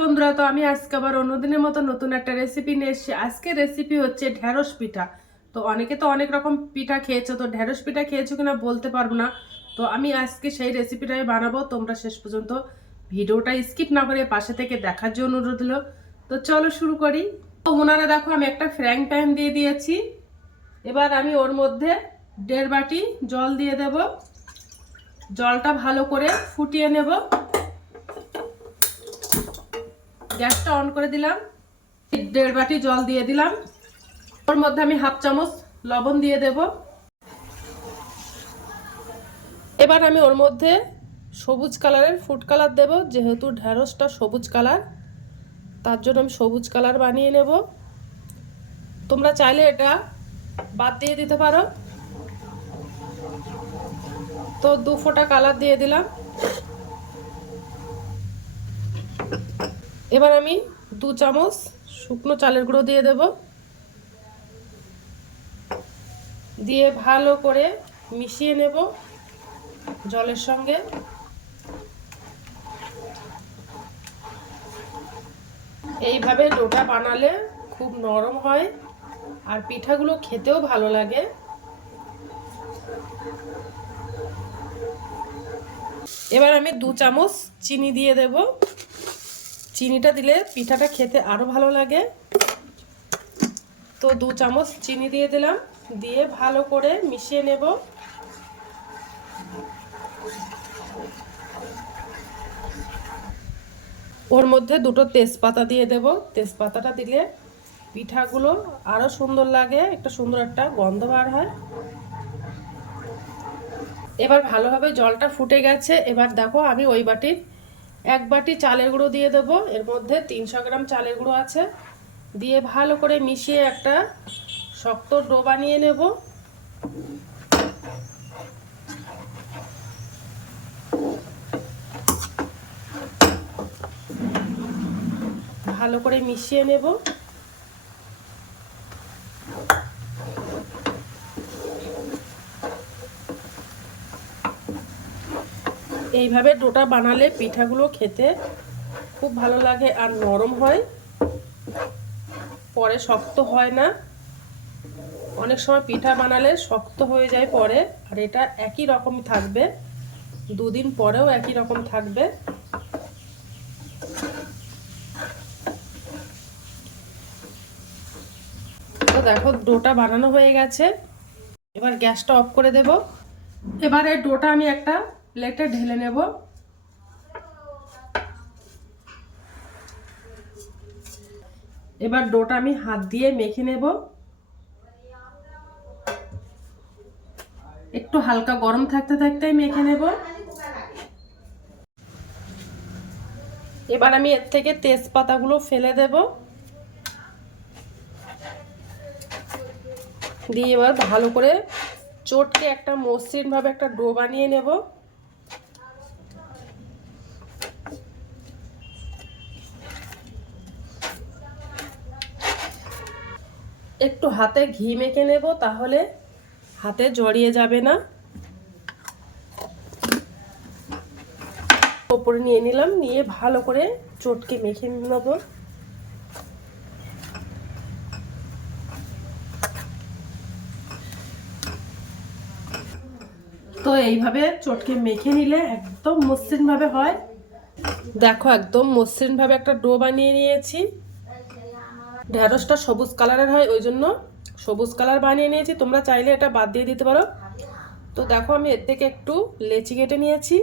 বন্ধুরা, তো আমি আজকে আবার অন্যদিনের মতো নতুন একটা রেসিপি নিয়ে এসেছি। আজকে রেসিপি হচ্ছে ঢ্যাঁড়স পিঠা। তো অনেকে তো অনেক রকম পিঠা খেয়েছো, তো ঢ্যাঁড়স পিঠা খেয়েছো কিনা বলতে পারব না। তো আমি আজকে সেই রেসিপিটাই বানাবো, তোমরা শেষ পর্যন্ত ভিডিওটা স্কিপ না করে পাশে থেকে দেখার জন্য অনুরোধ হলো তো চলো শুরু করি। তো ওনারা দেখো, আমি একটা ফ্র্যাং প্যান দিয়ে দিয়েছি। এবার আমি ওর মধ্যে দেড় বাটি জল দিয়ে দেব। জলটা ভালো করে ফুটিয়ে নেব। গ্যাসটা অন করে দিলাম। দেড় বাটি জল দিয়ে দিলাম। ওর মধ্যে আমি হাফ চামচ লবণ দিয়ে দেব। এবার আমি ওর মধ্যে সবুজ কালারের ফুড কালার দেব, যেহেতু ঢ্যাঁড়সটা সবুজ কালার, তার জন্য আমি সবুজ কালার বানিয়ে নেব। তোমরা চাইলে এটা বাদ দিয়ে দিতে পারো। তো দু ফোঁটা কালার দিয়ে দিলাম। এবার আমি দু চামচ শুকনো চালের গুঁড়ো দিয়ে দেব। দিয়ে ভালো করে মিশিয়ে নেব জলের সঙ্গে। এইভাবে ডোটা বানালে খুব নরম হয় আর পিঠাগুলো খেতেও ভালো লাগে। এবার আমি দু চামচ চিনি দিয়ে দেব। চিনিটা দিলে পিঠাটা খেতে আরও ভালো লাগে। তো দু চামচ চিনি দিয়ে দিলাম, দিয়ে ভালো করে মিশিয়ে নেব। ওর মধ্যে দুটো তেজপাতা দিয়ে দেব। তেজপাতাটা দিলে পিঠাগুলো আরও সুন্দর লাগে, একটা সুন্দর একটা গন্ধ বার হয়। এবার ভালোভাবে জলটা ফুটে গেছে। এবার দেখো আমি ওই বাটির এক বাটি চালের গুঁড়ো দিয়ে দেবো। এর মধ্যে তিনশো গ্রাম চালের গুঁড়ো আছে। দিয়ে ভালো করে মিশিয়ে একটা শক্ত ডো বানিয়ে নেব। ভালো করে মিশিয়ে নেব। এইভাবে ডোটা বানালে পিঠাগুলো খেতে খুব ভালো লাগে আর নরম হয়। পরে শক্ত হয় না। অনেক সময় পিঠা বানালে শক্ত হয়ে যায় পরে, আর এটা একই রকম থাকবে। দুদিন পরেও একই রকম থাকবে। তো দেখো, ডোটা বানানো হয়ে গেছে। এবার গ্যাসটা অফ করে দেব। এবারে ডোটা আমি একটা প্লেটে ঢেলে নেব। এবার ডোটা আমি হাত দিয়ে মেখে নেব। একটু হালকা গরম থাকতে থাকতেই মেখে নেব। এবার আমি এর থেকে তেজপাতাগুলো ফেলে দেব। দিয়ে এবার ভালো করে চটকে একটা মসৃণভাবে একটা ডো বানিয়ে নেব। একটু হাতে ঘি মেখে নেব তাহলে হাতে জড়িয়ে যাবে না। ওপরে নিয়ে নিলাম, নিয়ে ভালো করে চটকে মেখে নেব। তো এইভাবে চটকে মেখে নিলে একদম মসৃণভাবে হয়। দেখো, একদম মসৃণভাবে একটা ডো বানিয়ে নিয়েছি। ঢ্যাঁড়সটা সবুজ কালারের হয় ওই জন্য সবুজ কালার বানিয়ে নিয়েছি। তোমরা চাইলে এটা বাদ দিয়ে দিতে পারো। তো দেখো, আমি এর থেকে একটু লেচি কেটে নিয়েছি।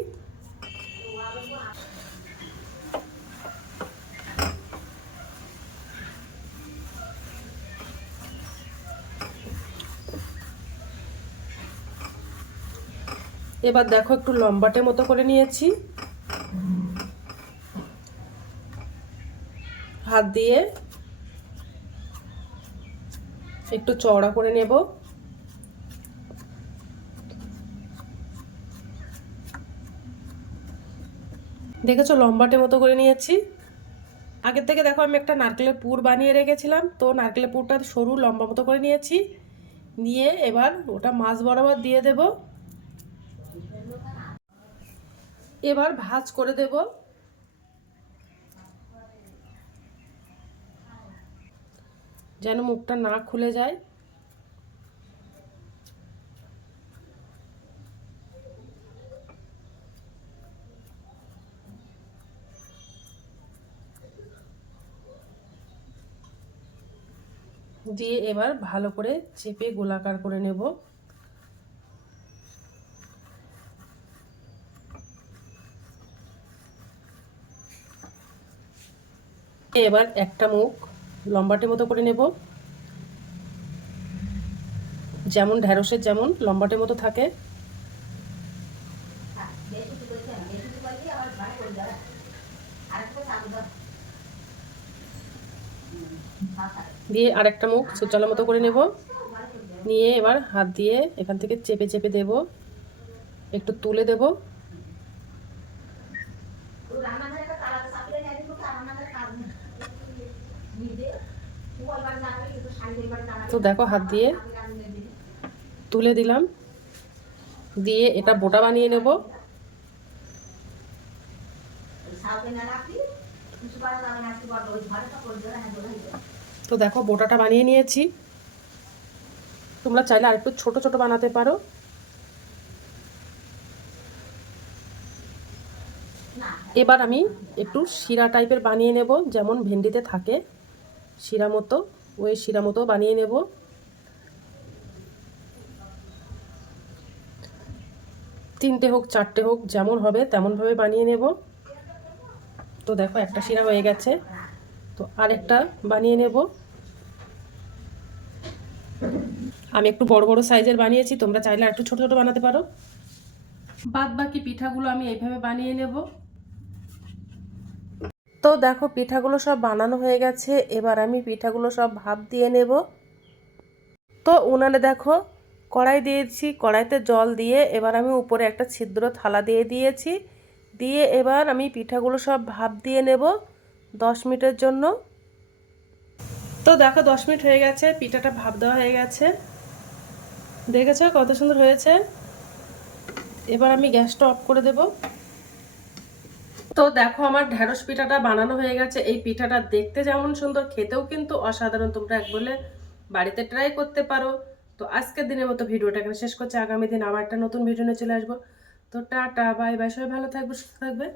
এবার দেখো, একটু লম্বাটে মতো করে নিয়েছি। হাত দিয়ে একটু চওড়া করে নেব। দেখেছ, লম্বাটে মতো করে নিয়েছি। আগের থেকে দেখো, আমি একটা নারকেলের পুর বানিয়ে রেখেছিলাম। তো নারকেলের পুরটা সরু, লম্বা মতো করে নিয়েছি। নিয়ে এবার ওটা মাছ বরাবর দিয়ে দেব। এবার ভাজ করে দেব। যেন মুখটা না খুলে যায়। দিয়ে এবার ভালো করে চেপে গোলাকার করে নেব। এবার একটা মুখ লম্বাটে মতো করে নেব। যেমন ঢ্যাঁড়সের যেমন লম্বাটে মতো থাকে। দিয়ে আরেকটা মুখ সুচালা মতো করে নেব। নিয়ে এবার হাত দিয়ে এখান থেকে চেপে চেপে দেব। একটু তুলে দেব। তো দেখো হাত দিয়ে। তুলে দিলাম। দিয়ে এটা বোটা বানিয়ে নেব। তো দেখো বোটাটা বানিয়ে নিয়েছি। তোমরা চাইলে আরেকটু ছোট ছোট বানাতে পারো। এবার আমি একটু শিরা টাইপের বানিয়ে নেব যেমন ভেন্ডিতে থাকে। শিরা মতো ওই শিরা মতো বানিয়ে নেব। তিনটে হোক, চারটে হোক, যেমন হবে তেমনভাবে বানিয়ে নেব। তো দেখো, একটা শিরা হয়ে গেছে। তো আরেকটা বানিয়ে নেব। আমি একটু বড় বড় সাইজের বানিয়েছি, তোমরা চাইলে একটু ছোট ছোট বানাতে পারো। বাদ বাকি পিঠাগুলো আমি এইভাবে বানিয়ে নেব। তো দেখো পিঠাগুলো সব বানানো হয়ে গেছে, এবার আমি পিঠাগুলো সব ভাপ দিয়ে নেব। তো উনানে দেখো কড়াই দিয়েছি, কড়াইতে জল দিয়ে এবার আমি উপরে একটা ছিদ্র থালা দিয়ে দিয়েছি। দিয়ে এবার আমি পিঠাগুলো সব ভাপ দিয়ে নেব দশ মিনিটের জন্য। তো দেখো দশ মিনিট হয়ে গেছে, পিঠাটা ভাপ দেওয়া হয়ে গেছে। দেখেছ কত সুন্দর হয়েছে? এবার আমি গ্যাসটা অফ করে দেব। তো দেখো আমার ঢ্যাঁড়স পিঠাটা বানানো হয়ে গেছে। এই পিঠাটা দেখতে যেমন সুন্দর, খেতেও কিন্তু অসাধারণ। তোমরা এক বলে বাড়িতে ট্রাই করতে পারো। তো আজকের দিনের মতো ভিডিওটা এখানে শেষ করছে। আগামী দিন আবার একটা নতুন ভিডিও নিয়ে চলে আসব। তো টাটা বাই বাই সবাই ভালো থাকবে, সুস্থ থাকবে।